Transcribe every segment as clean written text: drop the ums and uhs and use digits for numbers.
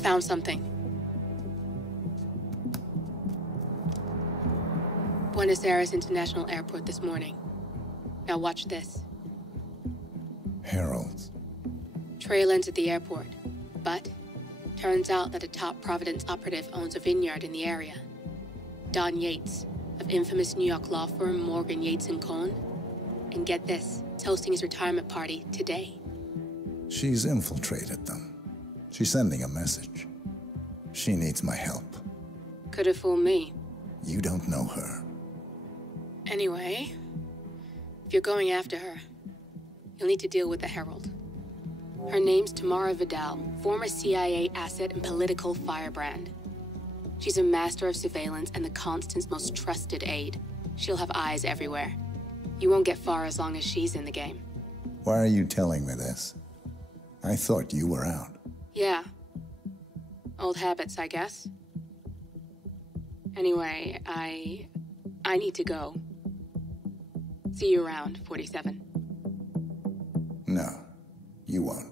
found something. Buenos Aires International Airport this morning. Now watch this. Heralds. Trail ends at the airport, but turns out that a top Providence operative owns a vineyard in the area. Don Yates, of infamous New York law firm Morgan, Yates & Cohn. And get this, it's hosting his retirement party today. She's infiltrated them. She's sending a message. She needs my help. Could have fooled me. You don't know her. Anyway, if you're going after her, you'll need to deal with the Herald. Her name's Tamara Vidal, former CIA asset and political firebrand. She's a master of surveillance and the Constant's most trusted aide. She'll have eyes everywhere. You won't get far as long as she's in the game. Why are you telling me this? I thought you were out. Yeah. Old habits, I guess. Anyway, I need to go. See you around, 47. No, you won't.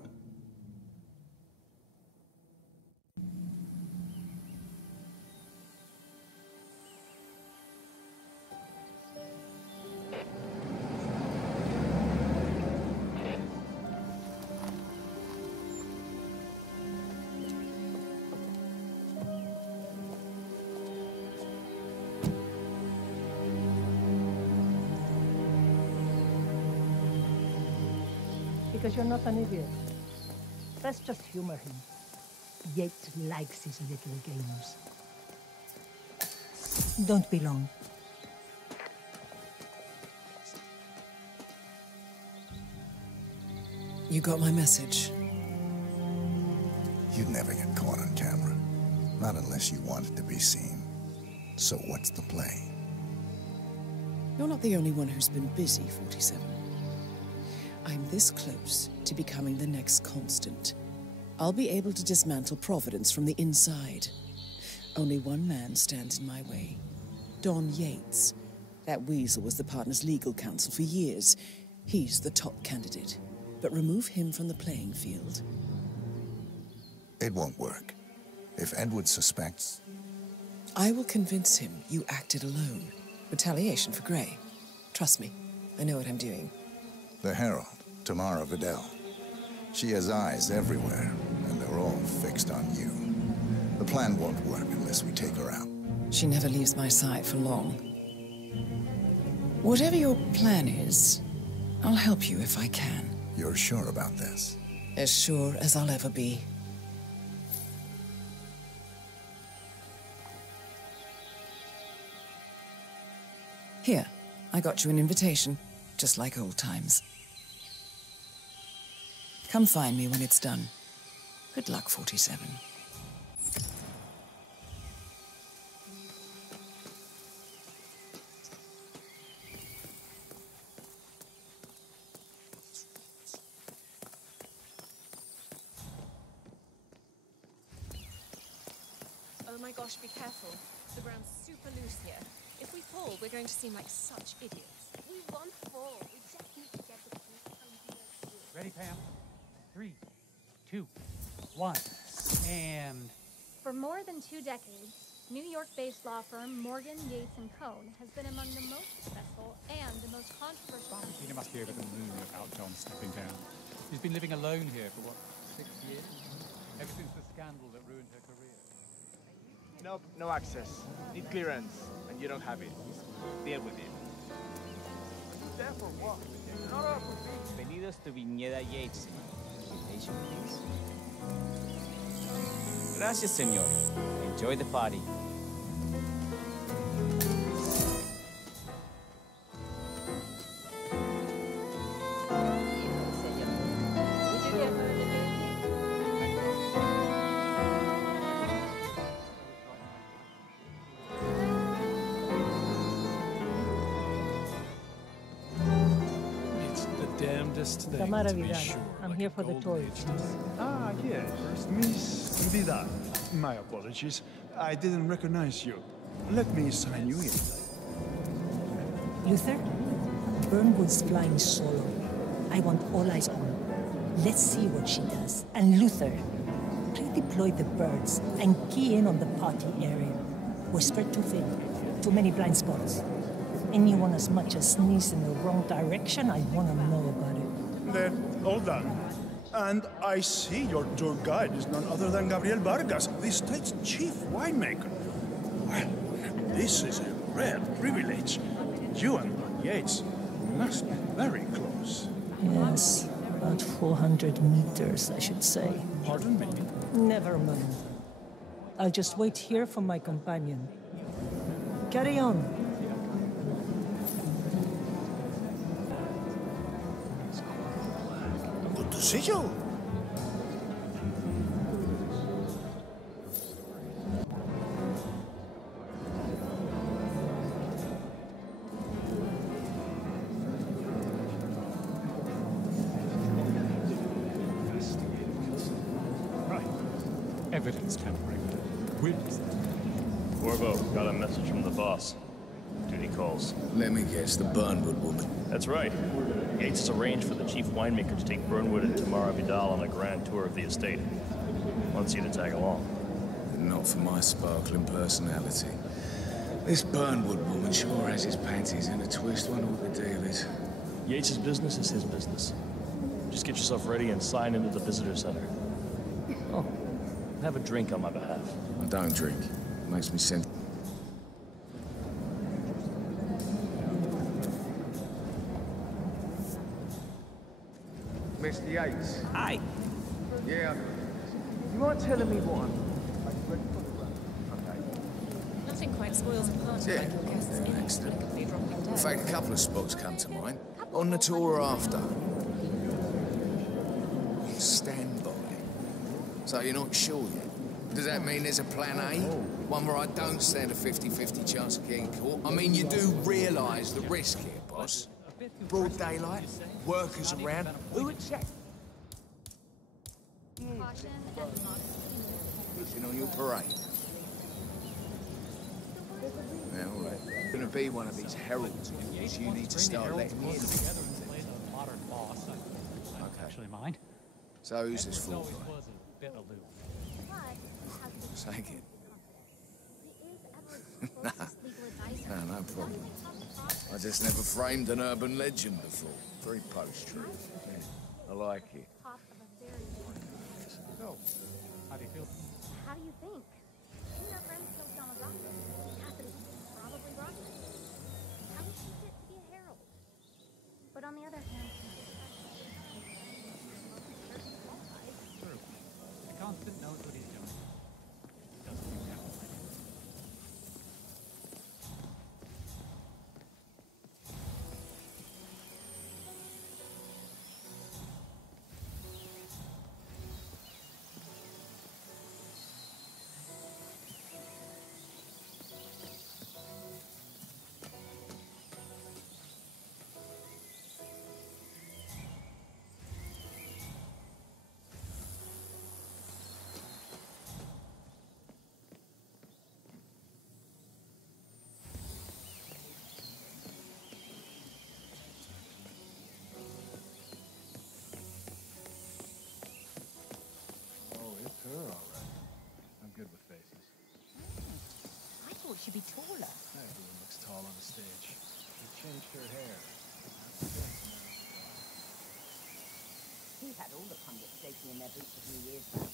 Because you're not an idiot. Let's just humor him. Yates likes his little games. Don't be long. You got my message. You'd never get caught on camera. Not unless you wanted to be seen. So what's the play? You're not the only one who's been busy, 47. I'm this close to becoming the next Constant. I'll be able to dismantle Providence from the inside. Only one man stands in my way. Don Yates. That weasel was the partner's legal counsel for years. He's the top candidate. But remove him from the playing field. It won't work. If Edward suspects... I will convince him you acted alone. Retaliation for Grey. Trust me, I know what I'm doing. The Herald, Tamara Vidal. She has eyes everywhere, and they're all fixed on you. The plan won't work unless we take her out. She never leaves my side for long. Whatever your plan is, I'll help you if I can. You're sure about this? As sure as I'll ever be. Here, I got you an invitation, just like old times. Come find me when it's done. Good luck, 47. Oh my gosh, be careful. The ground's super loose here. If we fall, we're going to seem like such idiots. We won't fall. We just need to get the key. Ready, Pam? 3, 2, 1, and... For more than 2 decades, New York-based law firm Morgan, Yates & Cohn has been among the most successful and the most controversial... Tina must be over the moon about John stepping down. She's been living alone here for, what, 6 years? Ever since the scandal that ruined her career. Nope, no access. Need clearance, and you don't have it. Deal with it. There for what? Bienvenidos to Viñeda Yates. Invitation, please. Gracias, señor. Enjoy the party. Tamara Vidal, I'm here for the tourists. Ah, yes, Miss Vidal. My apologies. I didn't recognize you. Let me sign you in. Luther, Burnwood's flying solo. I want all eyes on her. Let's see what she does. And Luther, redeploy the birds and key in on the party area. We're spread too thin. Too many blind spots. Anyone as much as sneeze in the wrong direction, I want to know about it. Then, hold on. And I see your tour guide is none other than Gabriel Vargas, the state's chief winemaker. Well, this is a rare privilege. You and Don Yates must be very close. Yes, about 400 meters, I should say. Pardon me? Never mind. I'll just wait here for my companion. Carry on. Good to see you. Evidence tampering. Witness. Corvo, got a message from the boss. Duty calls. Let me guess, the Burnwood woman. That's right. Yates has arranged for the chief winemaker to take Burnwood and Tamara Vidal on a grand tour of the estate. Wants you to tag along. Not for my sparkling personality. This Burnwood woman sure has his panties in a twist. Wonder what the deal is. Yates' business is his business. Just get yourself ready and sign into the visitor center. Oh, have a drink on my behalf. I don't drink. Makes me sense. Mr. Yates. Hi. Yeah. You mind telling me what I'm ready for the run? Okay. Nothing quite spoils a party Yeah, like your guests in excellent. a dropping In dead. fact, a couple of spots come to mind. On the tour or after. Standby. So you're not sure yet? Does that mean there's a plan A? One where I don't stand a 50-50 chance of getting caught? I mean, you do realise the risk here, boss. Broad daylight, workers around. Who would check? Caution and modesty. Listen on your parade. Yeah, all right. Gonna be one of these heralds meetings. You need to start letting me in. Modern boss. Okay. Actually mine. So who's this for? Always was a bit aloof. Say again. He is Edward's closest legal advisor. No problem. I just never framed an urban legend before. Very post-truth. Yeah, I like it. Top of a very important. So, how do you feel? How do you think? You know, friend killed John O'Rourke. Cassidy probably wrong. How is she fit to be a herald? But on the other hand, True. The Constant knows what he's doing. Doesn't he have to like it? Oh, it's her, all right. I'm good with faces. I thought she'd be taller. Everyone looks tall on the stage. She changed her hair. He had all the pundits shaking in their boots a few years back.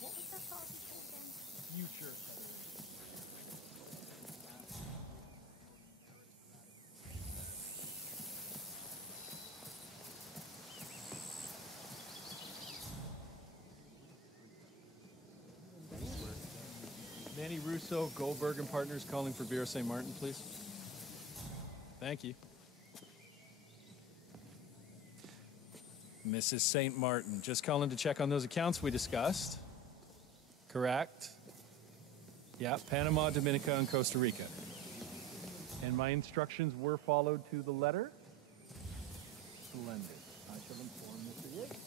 what was that party called again? Future Federation. Manny Russo, Goldberg and Partners calling for beer St. Martin, please. Thank you. Mrs. St. Martin, just calling to check on those accounts we discussed. Correct? Yeah, Panama, Dominica, and Costa Rica. And my instructions were followed to the letter? Splendid. I shall inform Mr. Yates.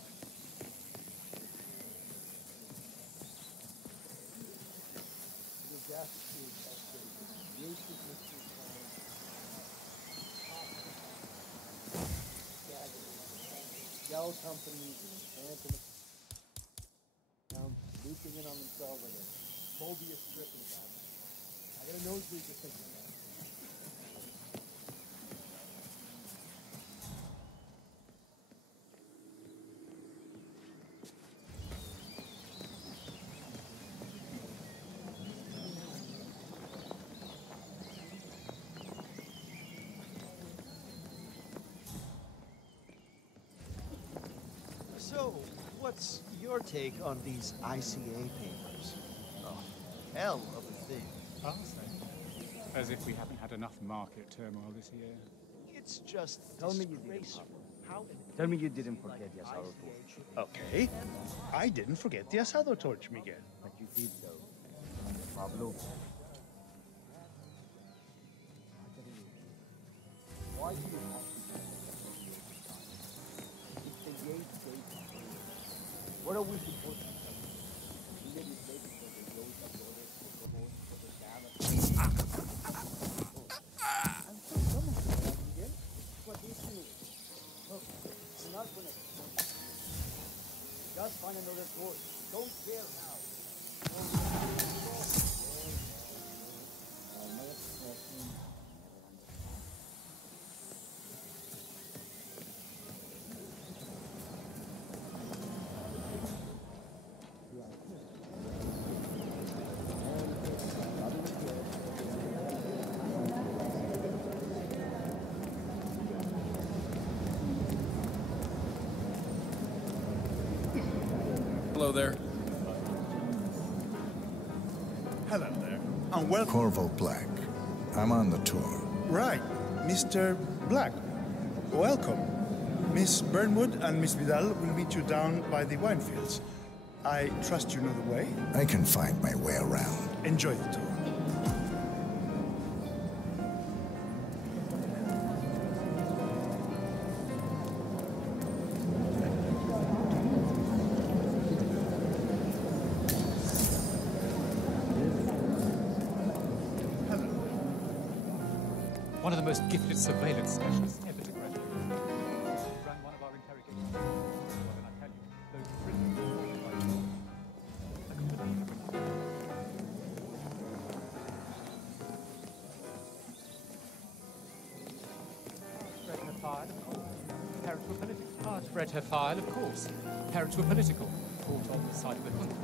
Shell Company, Anthony. looping in on themselves like a Mobius strip in the back. I got a nosebleed just thinking about it. So, what's your take on these ICA papers? Oh, hell of a thing. Are they? As if we haven't had enough market turmoil this year. It's just Tell me you didn't, disgraceful. Pablo. How Tell me you didn't forget the asado torch. Okay. I didn't forget the asado torch, Miguel. But you did, though. Pablo. Why do you have to do it's the Yates date. What are we supposed to do? We let you play because they closed up the orders for the damage. I'm so dumb about that, Miguel. What do you do? Look, it's not gonna just find another torch. Don't care how. Hello there. Hello there. And welcome. Corvo Black. I'm on the tour. Right. Mr. Black. Welcome. Miss Burnwood and Miss Vidal will meet you down by the wine fields. I trust you know the way. I can find my way around. Enjoy the tour. One of the most gifted surveillance specialists ever to graduate. Ran one of our interrogations. Well, then I tell you, those prisoners. Read her file, of course. Parents were political. Read her file, of course. Parents were political. Caught on the side of the country.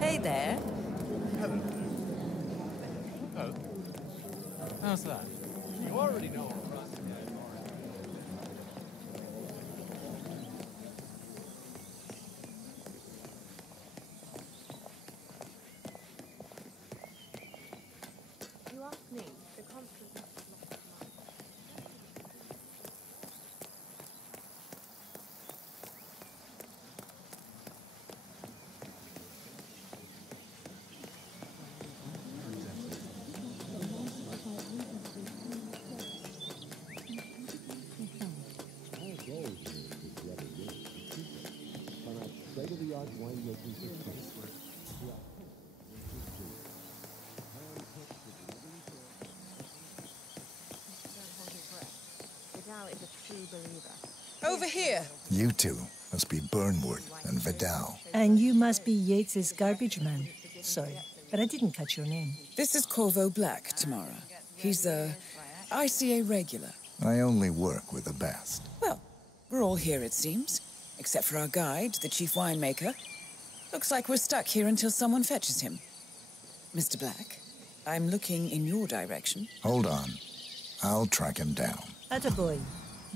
Hey there. Oh. How's that? You already know all right. You asked me, the constant loss of mind. Vidal is a true believer. Over here. You two must be Burnwood and Vidal. And you must be Yates's garbage man. Sorry, but I didn't catch your name. This is Corvo Black, Tamara. He's a ICA regular. I only work with the best. Well, we're all here, it seems. Except for our guide, the chief winemaker. Looks like we're stuck here until someone fetches him. Mr. Black, I'm looking in your direction. Hold on. I'll track him down. Attaboy.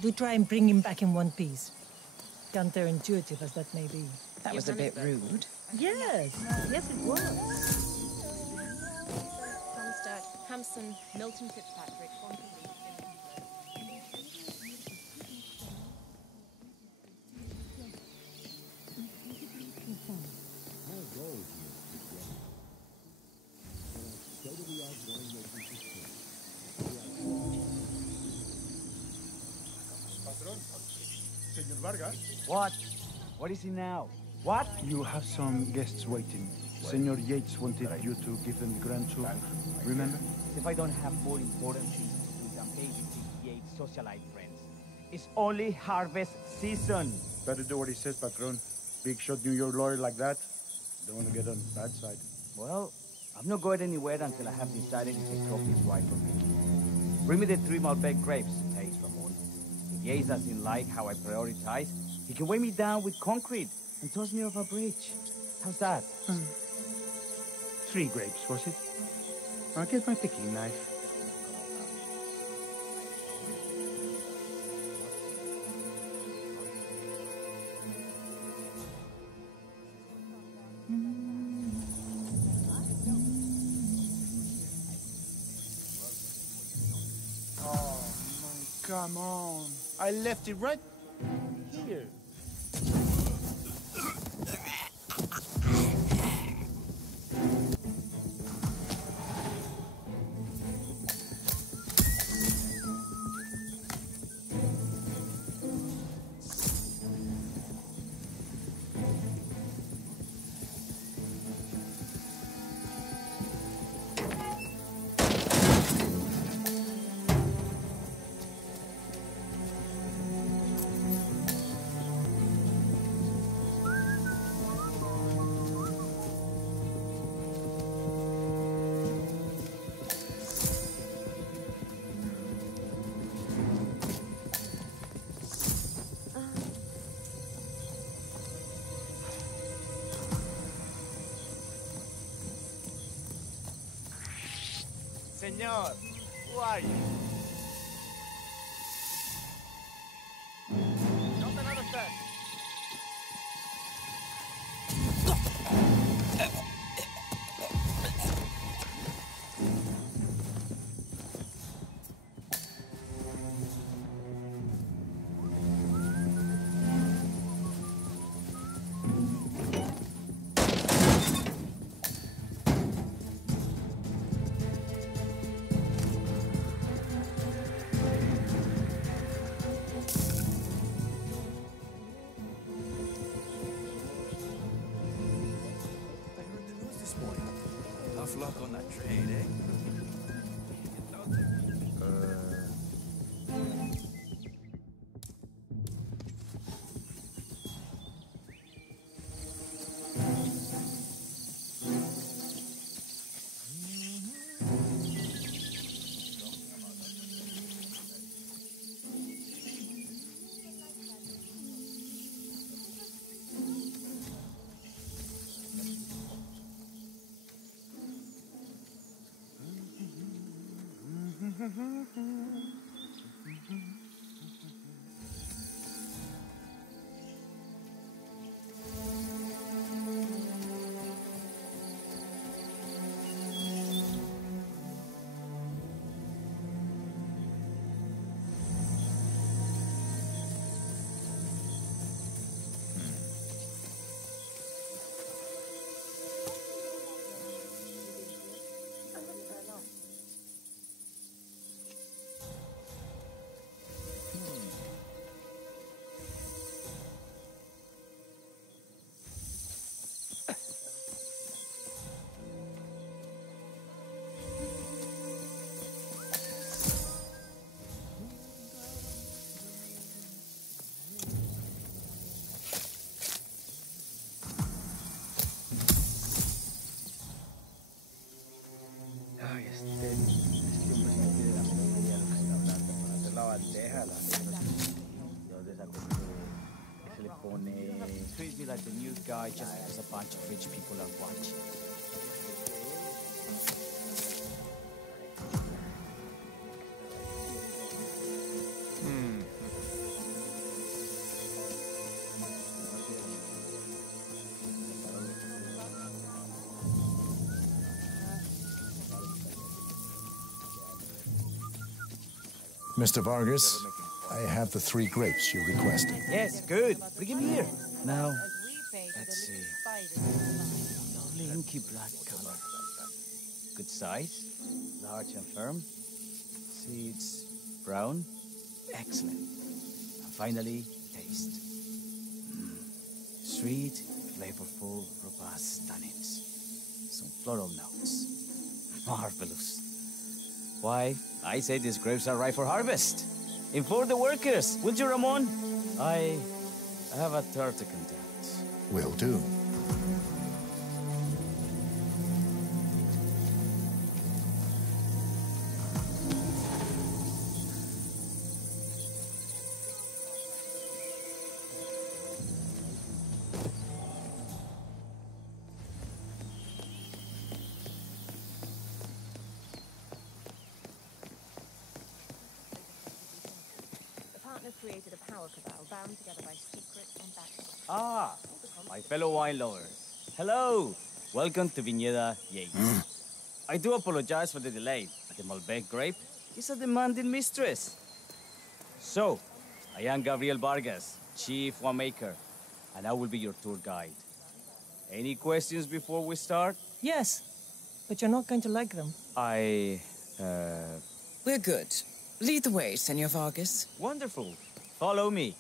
Do try and bring him back in one piece. Counterintuitive as that may be. That was a bit rude. Yes. Yes, it was. John Sturt, Hampson, Milton Fitzpatrick, Fontaine. Senor Vargas? What? What is he now? What? You have some guests waiting. Senor Yates wanted you to give them the grand tour. Remember? As if I don't have more important things to do than babysit 58 socialite friends. It's only harvest season. Better do what he says, Patron. Big shot New York lawyer like that. Don't want to get on the bad side. Well, I'm not going anywhere until I have decided if the crop is right for me. Bring me the 3 Malbec grapes, thanks, Ramon. If Yates doesn't like how I prioritize, he can weigh me down with concrete and toss me off a bridge. How's that? 3 grapes, was it? I'll get my picking knife. Come on. I left it right here. Señor, who are you? Not another step. Tough luck on that trade, eh? Treat me like the new guy just because a bunch of rich people are watching. Mr. Vargas, I have the 3 grapes you requested. Yes, good. Bring him here. Now, let's see. Lovely inky black color. Good size, large and firm. Seeds brown. Excellent. And finally, taste. Sweet, flavorful, robust tannins. Some floral notes. Marvelous. Why, I say these grapes are ripe for harvest. Inform the workers, will you, Ramon? I have a third to conduct. Will do. Created a power cabal bound together by secret and background. Ah, my fellow wine lovers. Hello! Welcome to Viñeda Yates. I do apologize for the delay, but the Malbec grape is a demanding mistress. So, I am Gabriel Vargas, Chief Winemaker, and I will be your tour guide. Any questions before we start? Yes, but you're not going to like them. We're good. Lead the way, Senor Vargas. Wonderful. Follow me.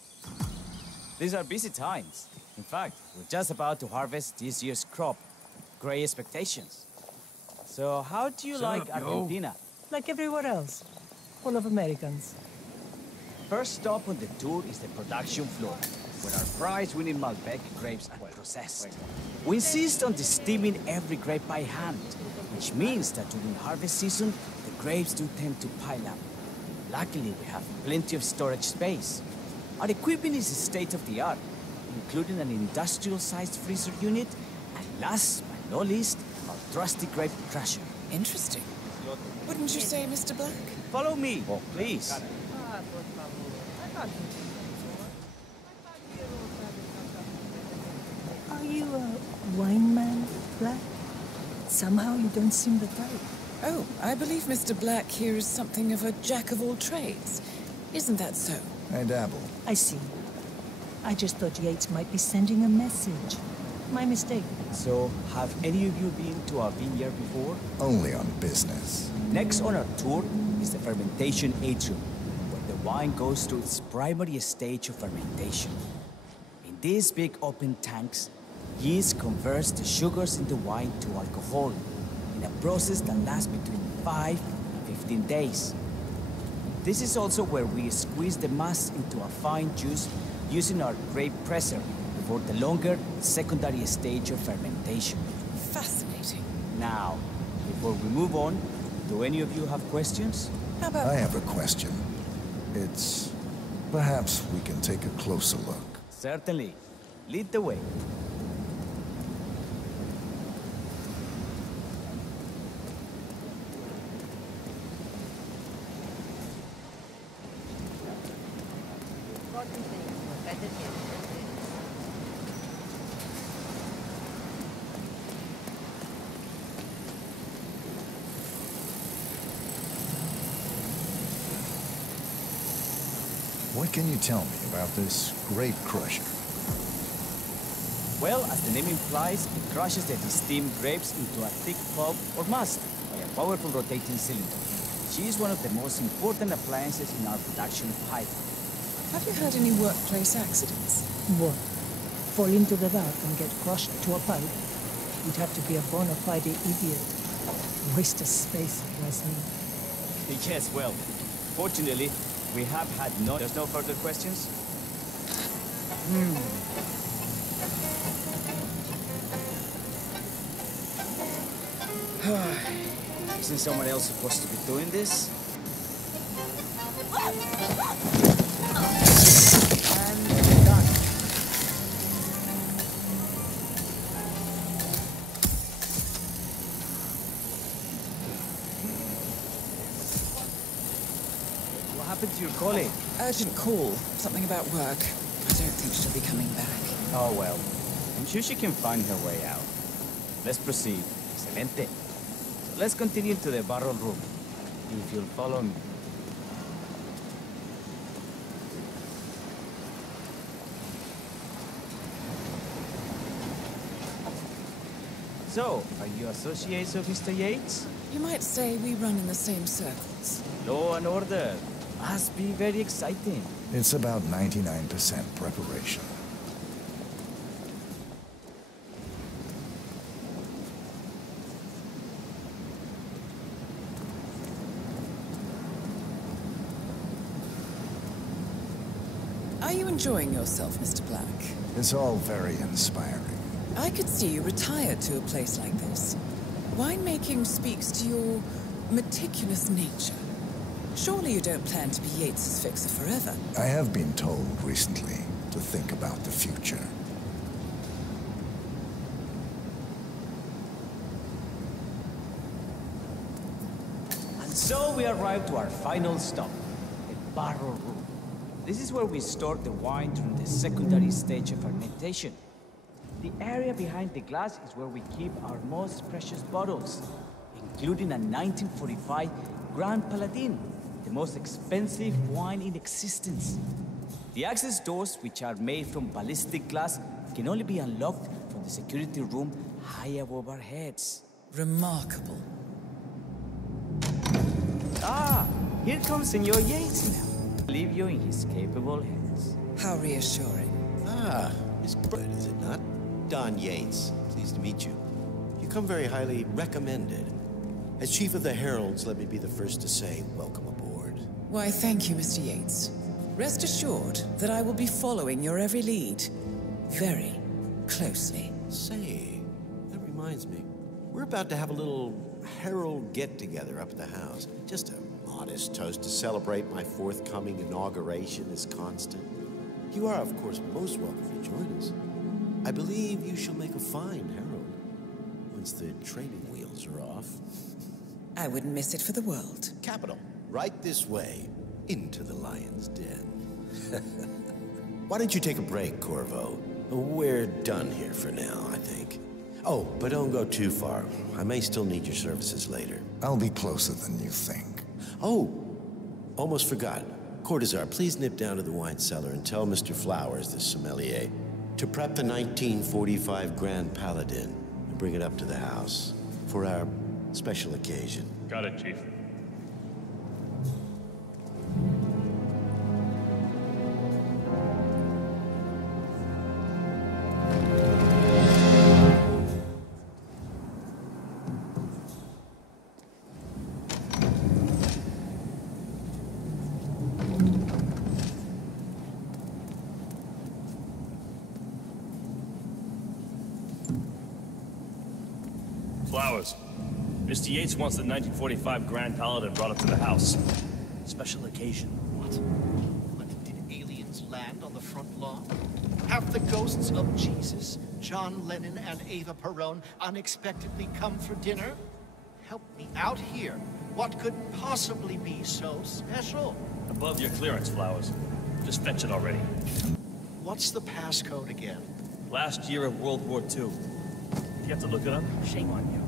These are busy times. In fact, we're just about to harvest this year's crop. Great expectations. So how do you like Argentina? Like everywhere else. Full of Americans. First stop on the tour is the production floor, where our prize-winning Malbec grapes are processed. We insist on steaming every grape by hand, which means that during harvest season, the grapes do tend to pile up. Luckily, we have plenty of storage space. Our equipment is state-of-the-art, including an industrial-sized freezer unit, and last but not least, our trusty grape crusher. Interesting. Wouldn't you say, Mr. Black? Follow me, please. Are you a wine man, Black? Somehow you don't seem the type. Oh, I believe Mr. Black here is something of a jack-of-all-trades. Isn't that so? I dabble. I see. I just thought Yates might be sending a message. My mistake. So, have any of you been to our vineyard before? Only on business. Next on our tour is the fermentation atrium, where the wine goes through its primary stage of fermentation. In these big open tanks, yeast converts the sugars in the wine to alcohol, in a process that lasts between 5 and 15 days. This is also where we squeeze the mass into a fine juice using our grape presser for the longer secondary stage of fermentation. Fascinating. Now, before we move on, do any of you have questions? How about... I have a question. It's... perhaps we can take a closer look. Certainly. Lead the way. What can you tell me about this grape crusher? Well, as the name implies, it crushes the steamed grapes into a thick pulp or must by a powerful rotating cylinder. She is one of the most important appliances in our production pipeline. Have you had any workplace accidents? What? Fall into the dark and get crushed to a pipe? You'd have to be a bona fide idiot. Waste of space, Wesley. Yes, well, fortunately, we have had no... There's no further questions? Isn't someone else supposed to be doing this? And done. What happened to your colleague? Urgent call. Something about work. I don't think she'll be coming back. Oh, well. I'm sure she can find her way out. Let's proceed. Excelente. So let's continue to the barrel room. If you'll follow me. So, are you associates of Mr. Yates? You might say we run in the same circles. Law and order. Must be very exciting. It's about 99% preparation. Are you enjoying yourself, Mr. Black? It's all very inspiring. I could see you retired to a place like this. Winemaking speaks to your meticulous nature. Surely you don't plan to be Yates's fixer forever? I have been told recently to think about the future. And so we arrive to our final stop, the barrel room. This is where we store the wine during the secondary stage of fermentation. The area behind the glass is where we keep our most precious bottles, including a 1945 Grand Paladin, the most expensive wine in existence. The access doors, which are made from ballistic glass, can only be unlocked from the security room high above our heads. Remarkable. Ah, here comes Senor Yates now. Leave you in his capable hands. How reassuring. Ah, it's good, is it not? Don Yates, pleased to meet you. You come very highly recommended. As Chief of the Heralds, let me be the first to say welcome aboard. Why, thank you, Mr. Yates. Rest assured that I will be following your every lead very closely. Say, that reminds me. We're about to have a little Herald get-together up at the house. Just a modest toast to celebrate my forthcoming inauguration as Constant. You are, of course, most welcome to join us. I believe you shall make a fine herald once the training wheels are off. I wouldn't miss it for the world. Capital. Right this way, into the lion's den. Why don't you take a break, Corvo? We're done here for now, I think. Oh, but don't go too far. I may still need your services later. I'll be closer than you think. Oh, almost forgot. Cortazar, please nip down to the wine cellar and tell Mr. Flowers, the sommelier, to prep the 1945 Grand Paladin and bring it up to the house for our special occasion. Got it, Chief. Flowers. Mr. Yates wants the 1945 Grand Paladin brought up to the house. Special occasion. What? Did aliens land on the front lawn? Have the ghosts of Jesus, John Lennon, and Eva Perón unexpectedly come for dinner? Help me out here. What could possibly be so special? Above your clearance, Flowers. Just fetch it already. What's the passcode again? Last year of World War II. You have to look it up? Shame on you.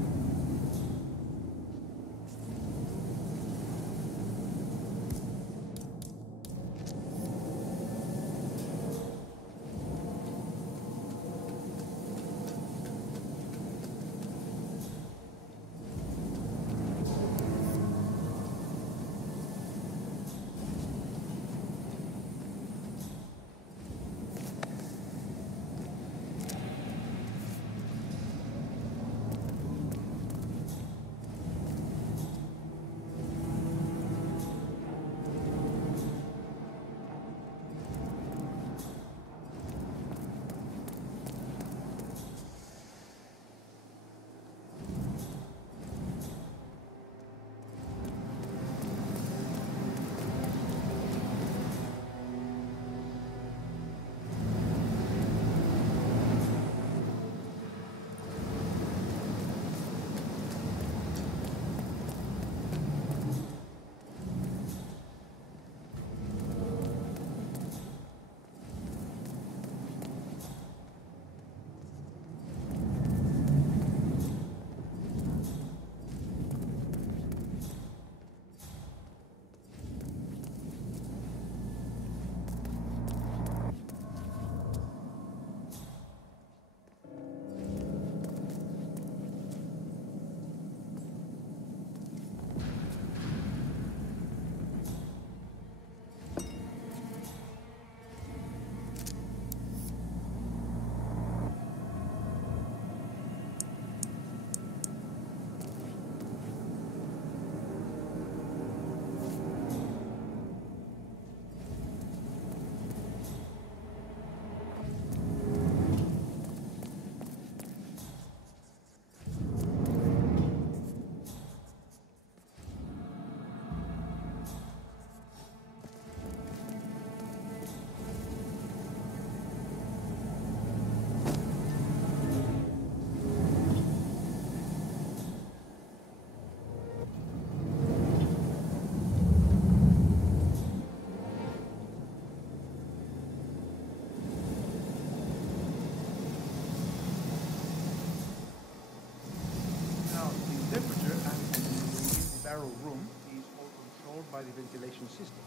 verify the ventilation system.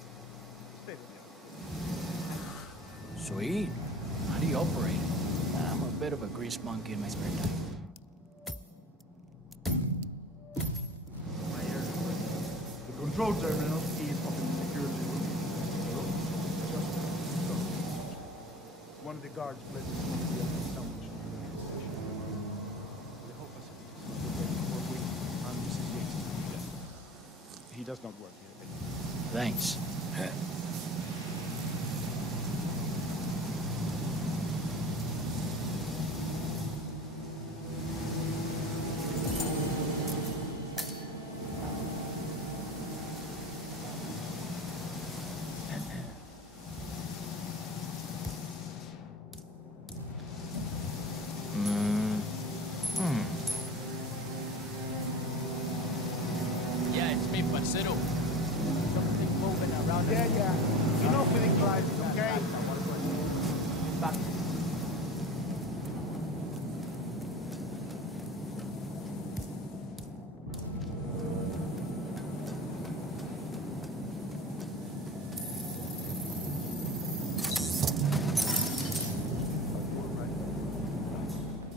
Stay with you. Sweet. How do you operate it? I'm a bit of a grease monkey in my spare time. The control terminal is up in the security room. One of the guards places one of the other sandwich. The whole facility for we and Mrs. Yates. He does not work here. Thanks. Yeah, it's me, Parcero. Something moving around. Yeah. Enough with the drive, okay? Back.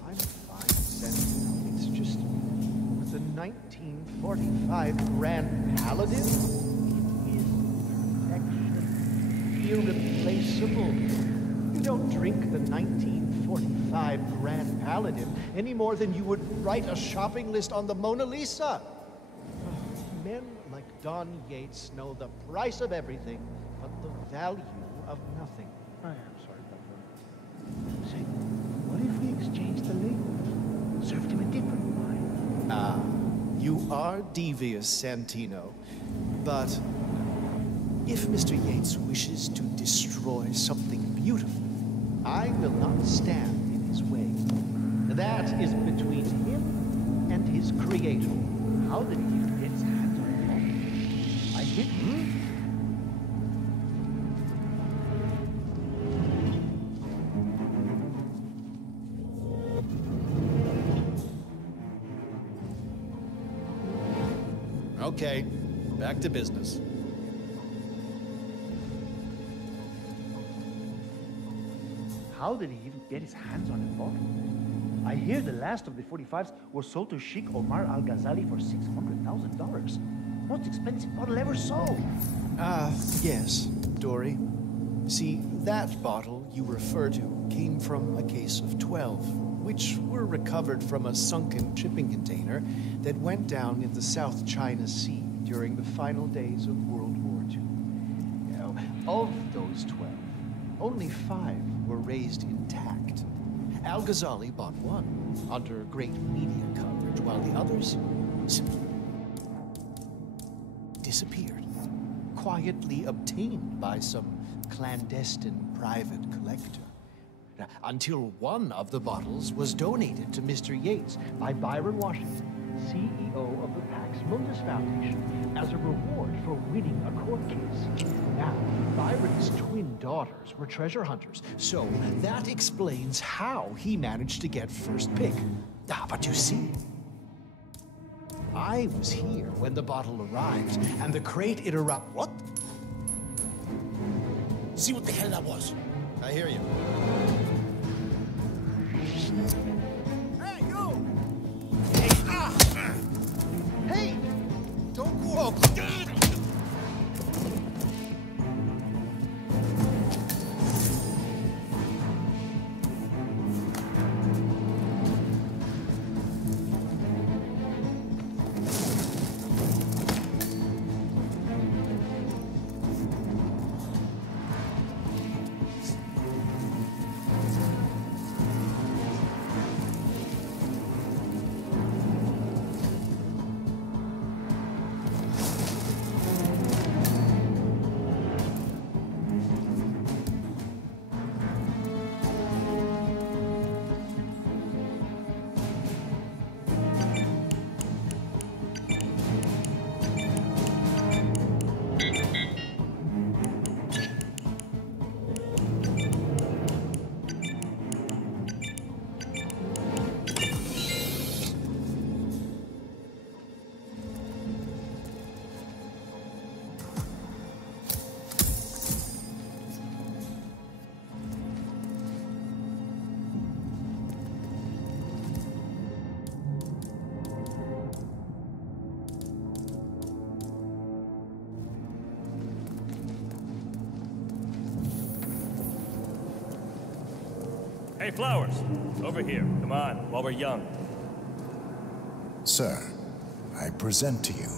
I'm fine, Sentinel. It's just the 1945 Grand Paladin is perfection, irreplaceable. You don't drink the 1945 Grand Paladin any more than you would write a shopping list on the Mona Lisa. Men like Don Yates know the price of everything, but the value of nothing. I am sorry, Papa. Say, what if we exchange the label? Served him a different wine. Ah, you are devious, Santino. But if Mr. Yates wishes to destroy something beautiful, I will not stand in his way. That is between him and his creator. How did he get his hands on it? I hit him. Okay, back to business. How did he even get his hands on the bottle? I hear the last of the 45s was sold to Sheikh Omar Al-Ghazali for $600,000. Most expensive bottle ever sold. Yes, Dory. See, that bottle you refer to came from a case of 12, which were recovered from a sunken shipping container that went down in the South China Sea during the final days of World War II. Now, of those 12, only 5 were raised intact. Al-Ghazali bought one under great media coverage, while the others simply disappeared, quietly obtained by some clandestine private collector. Until one of the bottles was donated to Mr. Yates by Byron Washington, CEO of the Pax Mundus Foundation, as a reward for winning a court case. Now, Byron's twin daughters were treasure hunters, so that explains how he managed to get first pick. But you see, I was here when the bottle arrived, and the crate What? See what the hell that was. I hear you. Hey, you! Hey! Don't go up! Hey, Flowers, over here. Come on, while we're young. Sir, I present to you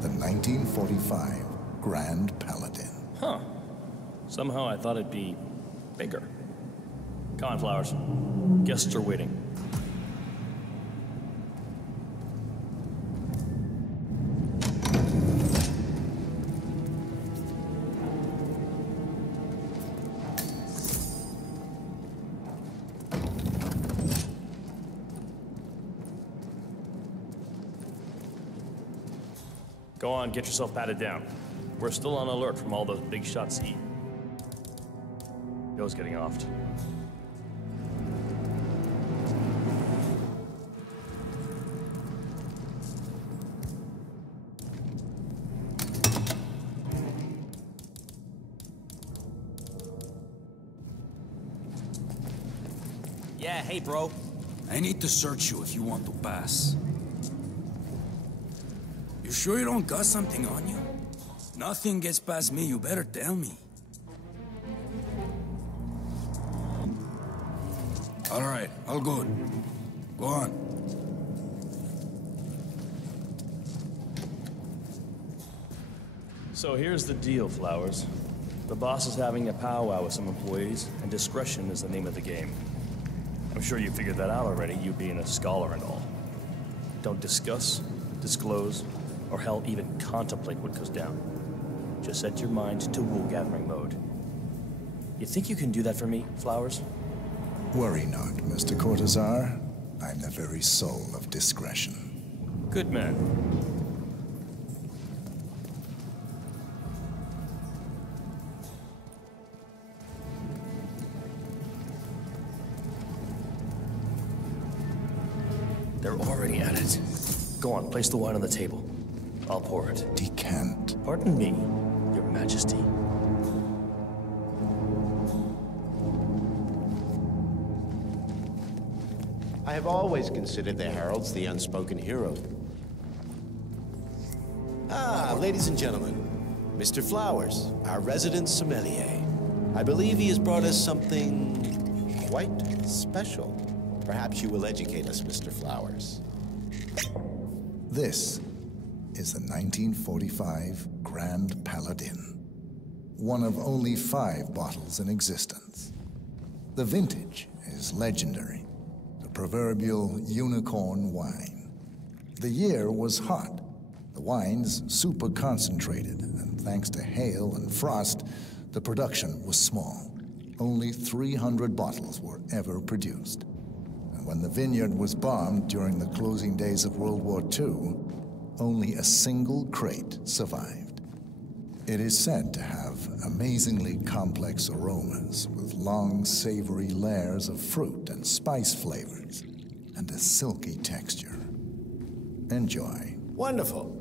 the 1945 Grand Paladin. Huh. Somehow I thought it'd be bigger. Come on, Flowers. Guests are waiting. Go on, get yourself patted down. We're still on alert from all those big shots he... Joe's getting offed. Yeah, hey, bro. I need to search you if you want to pass. You sure you don't got something on you? Nothing gets past me, you better tell me. All right, all good. Go on. So here's the deal, Flowers. The boss is having a powwow with some employees, and discretion is the name of the game. I'm sure you figured that out already, you being a scholar and all. Don't discuss, disclose, or hell, even contemplate what goes down. Just set your mind to wool-gathering mode. You think you can do that for me, Flowers? Worry not, Mr. Cortazar. I'm the very soul of discretion. Good man. They're already at it. Go on, place the wine on the table. I'll pour it. Decant. Pardon me, Your Majesty. I have always considered the heralds the unspoken hero. Ah, ladies and gentlemen, Mr. Flowers, our resident sommelier. I believe he has brought us something quite special. Perhaps you will educate us, Mr. Flowers. This is the 1945 Grand Paladin, one of only 5 bottles in existence. The vintage is legendary, the proverbial unicorn wine. The year was hot, the wine's super concentrated, and thanks to hail and frost, the production was small. Only 300 bottles were ever produced. And when the vineyard was bombed during the closing days of World War II, only a single crate survived. It is said to have amazingly complex aromas with long, savory layers of fruit and spice flavors, and a silky texture. Enjoy. Wonderful.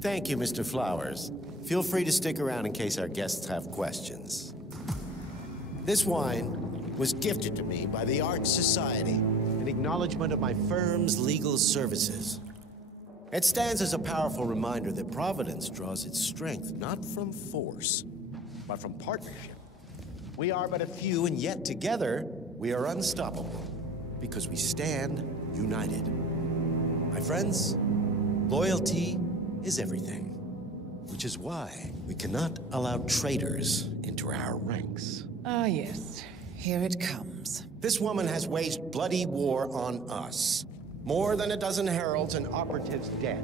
Thank you, Mr. Flowers. Feel free to stick around in case our guests have questions. This wine was gifted to me by the Art Society in acknowledgement of my firm's legal services. It stands as a powerful reminder that Providence draws its strength not from force, but from partnership. We are but a few, and yet together we are unstoppable because we stand united. My friends, loyalty is everything, which is why we cannot allow traitors into our ranks. Ah, yes. Here it comes. This woman has waged bloody war on us. More than a dozen heralds and operatives dead.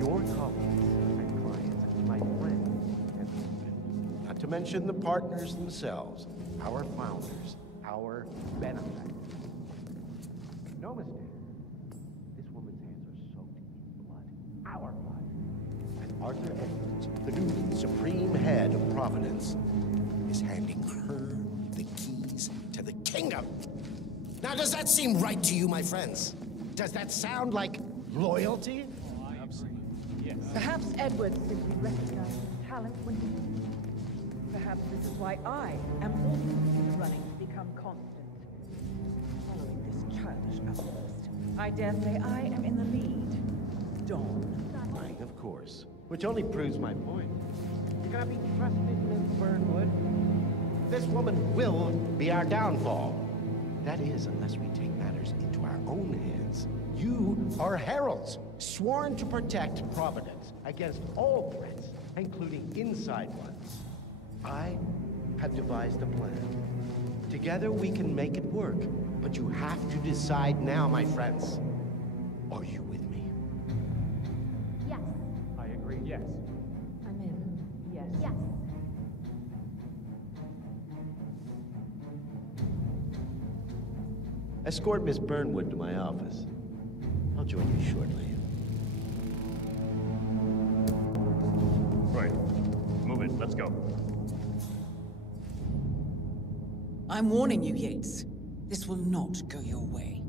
Your colleagues and clients, my friends, and not to mention the partners themselves, our founders, our benefactors. No mistake. This woman's hands are soaked in blood. Our blood. And Arthur Edwards, the new supreme head of Providence, is handing her the keys to the kingdom. Now, does that seem right to you, my friends? Does that sound like loyalty? Yes. Perhaps Edward simply recognized his talent when he... Perhaps this is why I am also in the running to become constant. Following this childish outburst, I dare say I am in the lead. Dawn. Fine, of course. Which only proves my point. You cannot be trusted, Miss Burnwood. This woman will be our downfall. That is, unless we take matters into our own hands. You are heralds, sworn to protect Providence against all threats, including inside ones. I have devised a plan. Together we can make it work, but you have to decide now, my friends. Are you with me? Yes. I agree, yes. I'm in. Yes. Yes. Escort Miss Burnwood to my office. I'll join you shortly. Right. Move it. Let's go. I'm warning you, Yates. This will not go your way.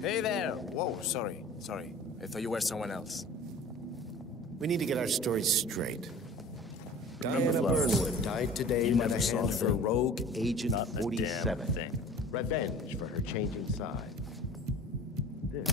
Hey there! Whoa, sorry. I thought you were someone else. We need to get our stories straight. Remember, Diana Flowers, Burnwood died today you by never the saw hand a of her thing. rogue Agent Not a damn 47. thing. Revenge for her changing side. This.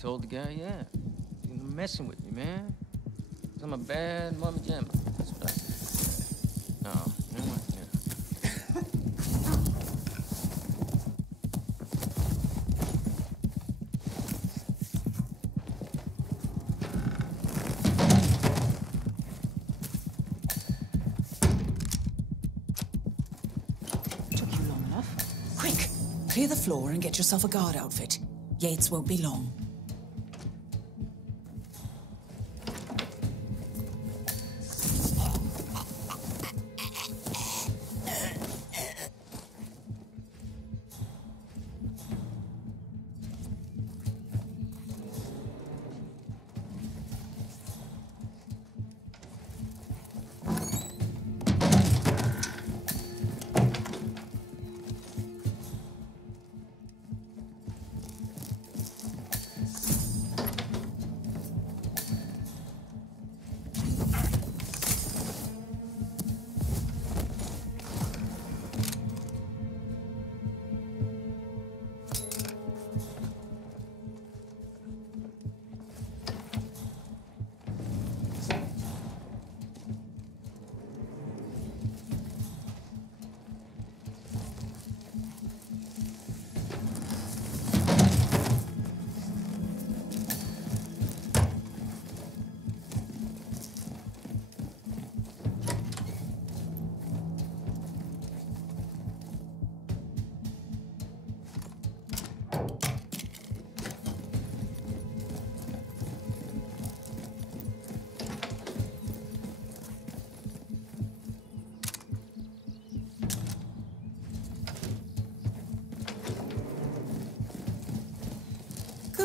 Told the guy, yeah, you're messing with me, man. 'Cause I'm a bad mama jamma. That's what I said. No, you know what? Took you long enough? Quick! Clear the floor and get yourself a guard outfit. Yates won't be long.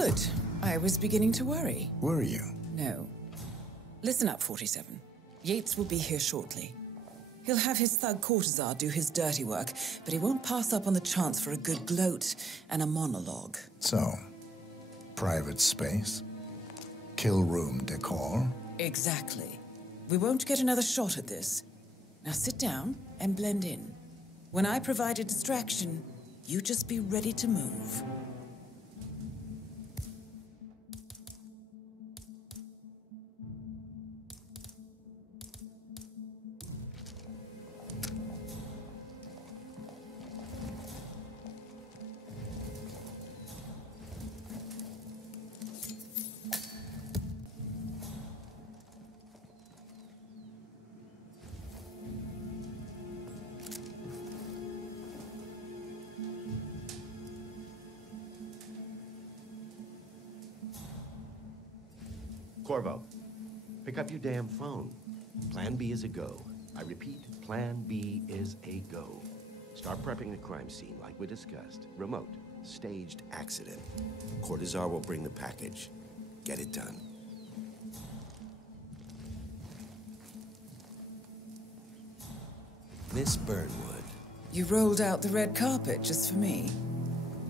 Good. I was beginning to worry. Were you? No. Listen up, 47. Yates will be here shortly. He'll have his thug Cortazar do his dirty work, but he won't pass up on the chance for a good gloat and a monologue. So, private space? Kill room decor? Exactly. We won't get another shot at this. Now sit down and blend in. When I provide a distraction, you just be ready to move. Corvo, pick up your damn phone. Plan B is a go. I repeat, Plan B is a go. Start prepping the crime scene like we discussed. Remote, staged accident. Cortazar will bring the package. Get it done. Miss Burnwood. You rolled out the red carpet just for me.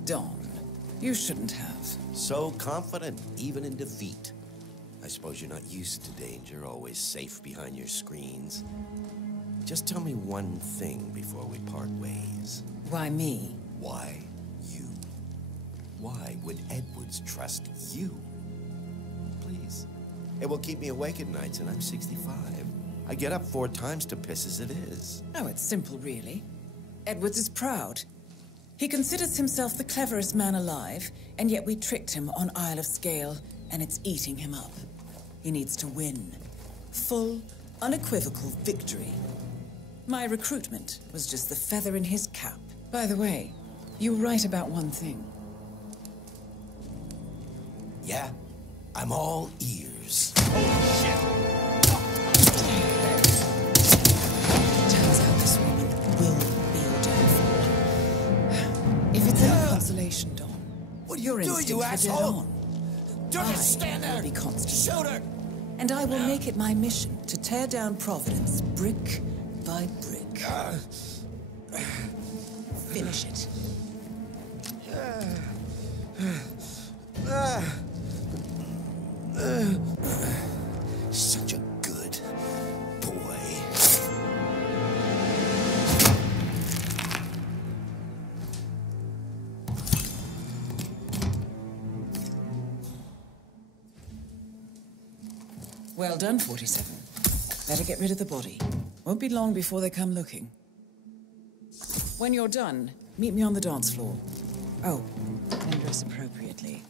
Don, you shouldn't have. So confident, even in defeat. I suppose you're not used to danger, always safe behind your screens. Just tell me one thing before we part ways. Why me? Why you? Why would Edwards trust you? Please. It will keep me awake at nights, and I'm 65. I get up 4 times to piss as it is. Oh, it's simple, really. Edwards is proud. He considers himself the cleverest man alive, and yet we tricked him on Isle of Scale, and it's eating him up. He needs to win. Full, unequivocal victory. My recruitment was just the feather in his cap. By the way, you were right about one thing. Yeah? I'm all ears. Turns out this woman will be your downfall. If it's any consolation, Don, what are your you doing, you instincts were dead asshole? on. Don't just stand there! Will be constant. Shoot her! And I will make it my mission to tear down Providence brick by brick. Finish it. Such a good boy. Well done, 47. Better get rid of the body. Won't be long before they come looking. When you're done, meet me on the dance floor. Oh, and dress appropriately.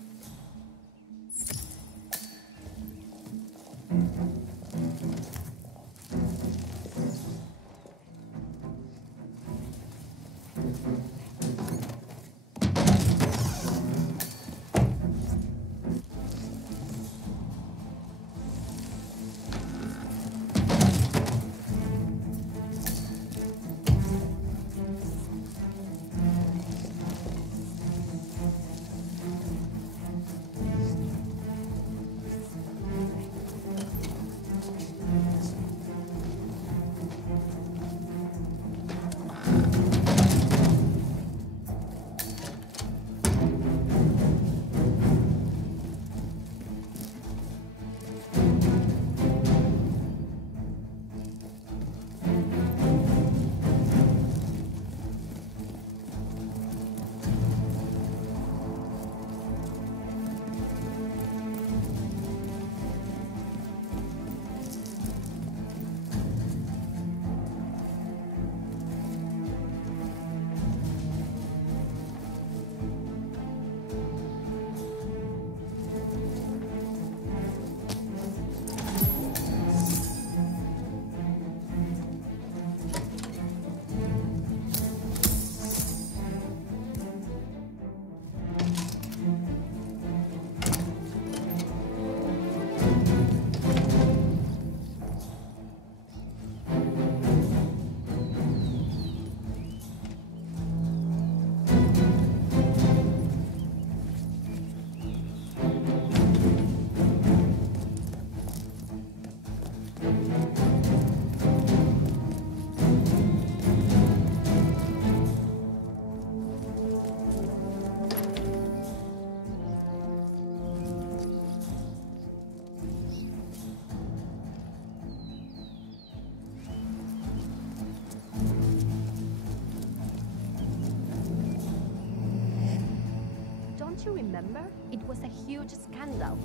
Don't you remember? It was a huge scandal.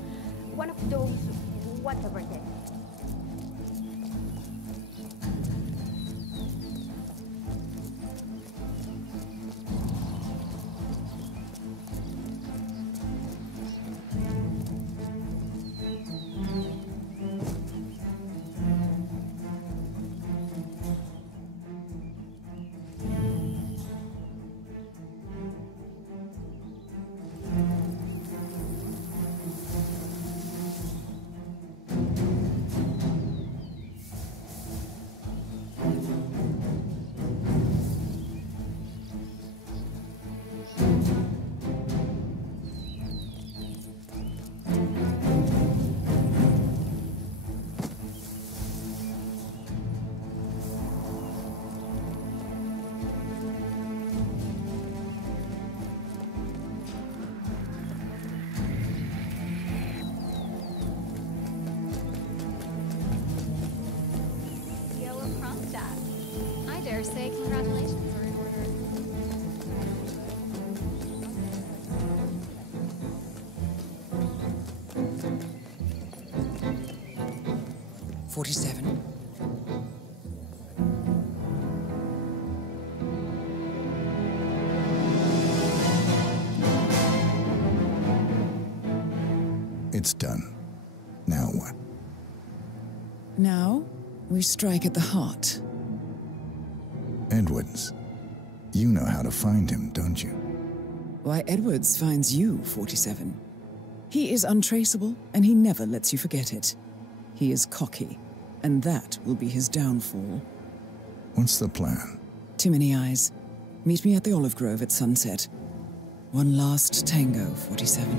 One of those, whatever it is. I dare say congratulations are in order. "47. It's done. Now what? Now, we strike at the heart. Edwards. You know how to find him, don't you? Why, Edwards finds you, 47. He is untraceable, and he never lets you forget it. He is cocky, and that will be his downfall. What's the plan? Too many eyes. Meet me at the Olive Grove at sunset. One last tango, 47.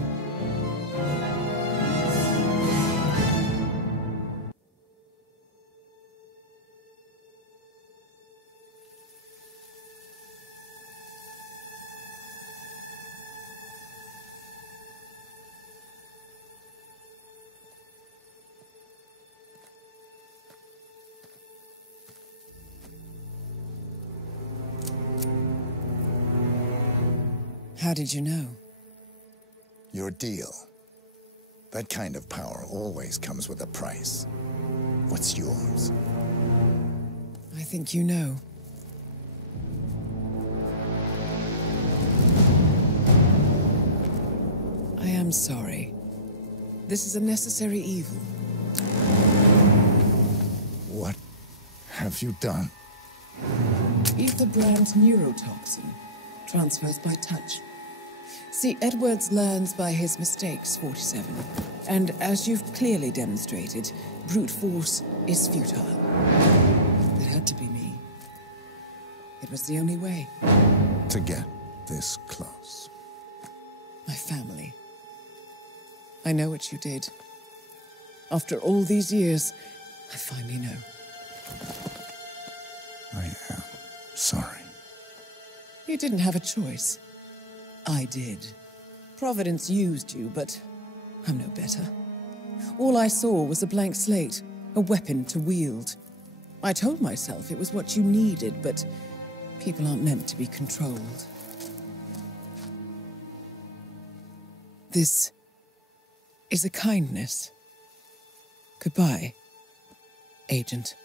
How did you know? Your deal. That kind of power always comes with a price. What's yours? I think you know. I am sorry. This is a necessary evil. What have you done? Ether brand neurotoxin transfers by touch. See, Edwards learns by his mistakes, 47. And as you've clearly demonstrated, brute force is futile. It had to be me. It was the only way. To get this close. My family. I know what you did. After all these years, I finally know. I am sorry. You didn't have a choice. I did. Providence used you, but I'm no better. All I saw was a blank slate, a weapon to wield. I told myself it was what you needed, but people aren't meant to be controlled. This is a kindness. Goodbye, Agent.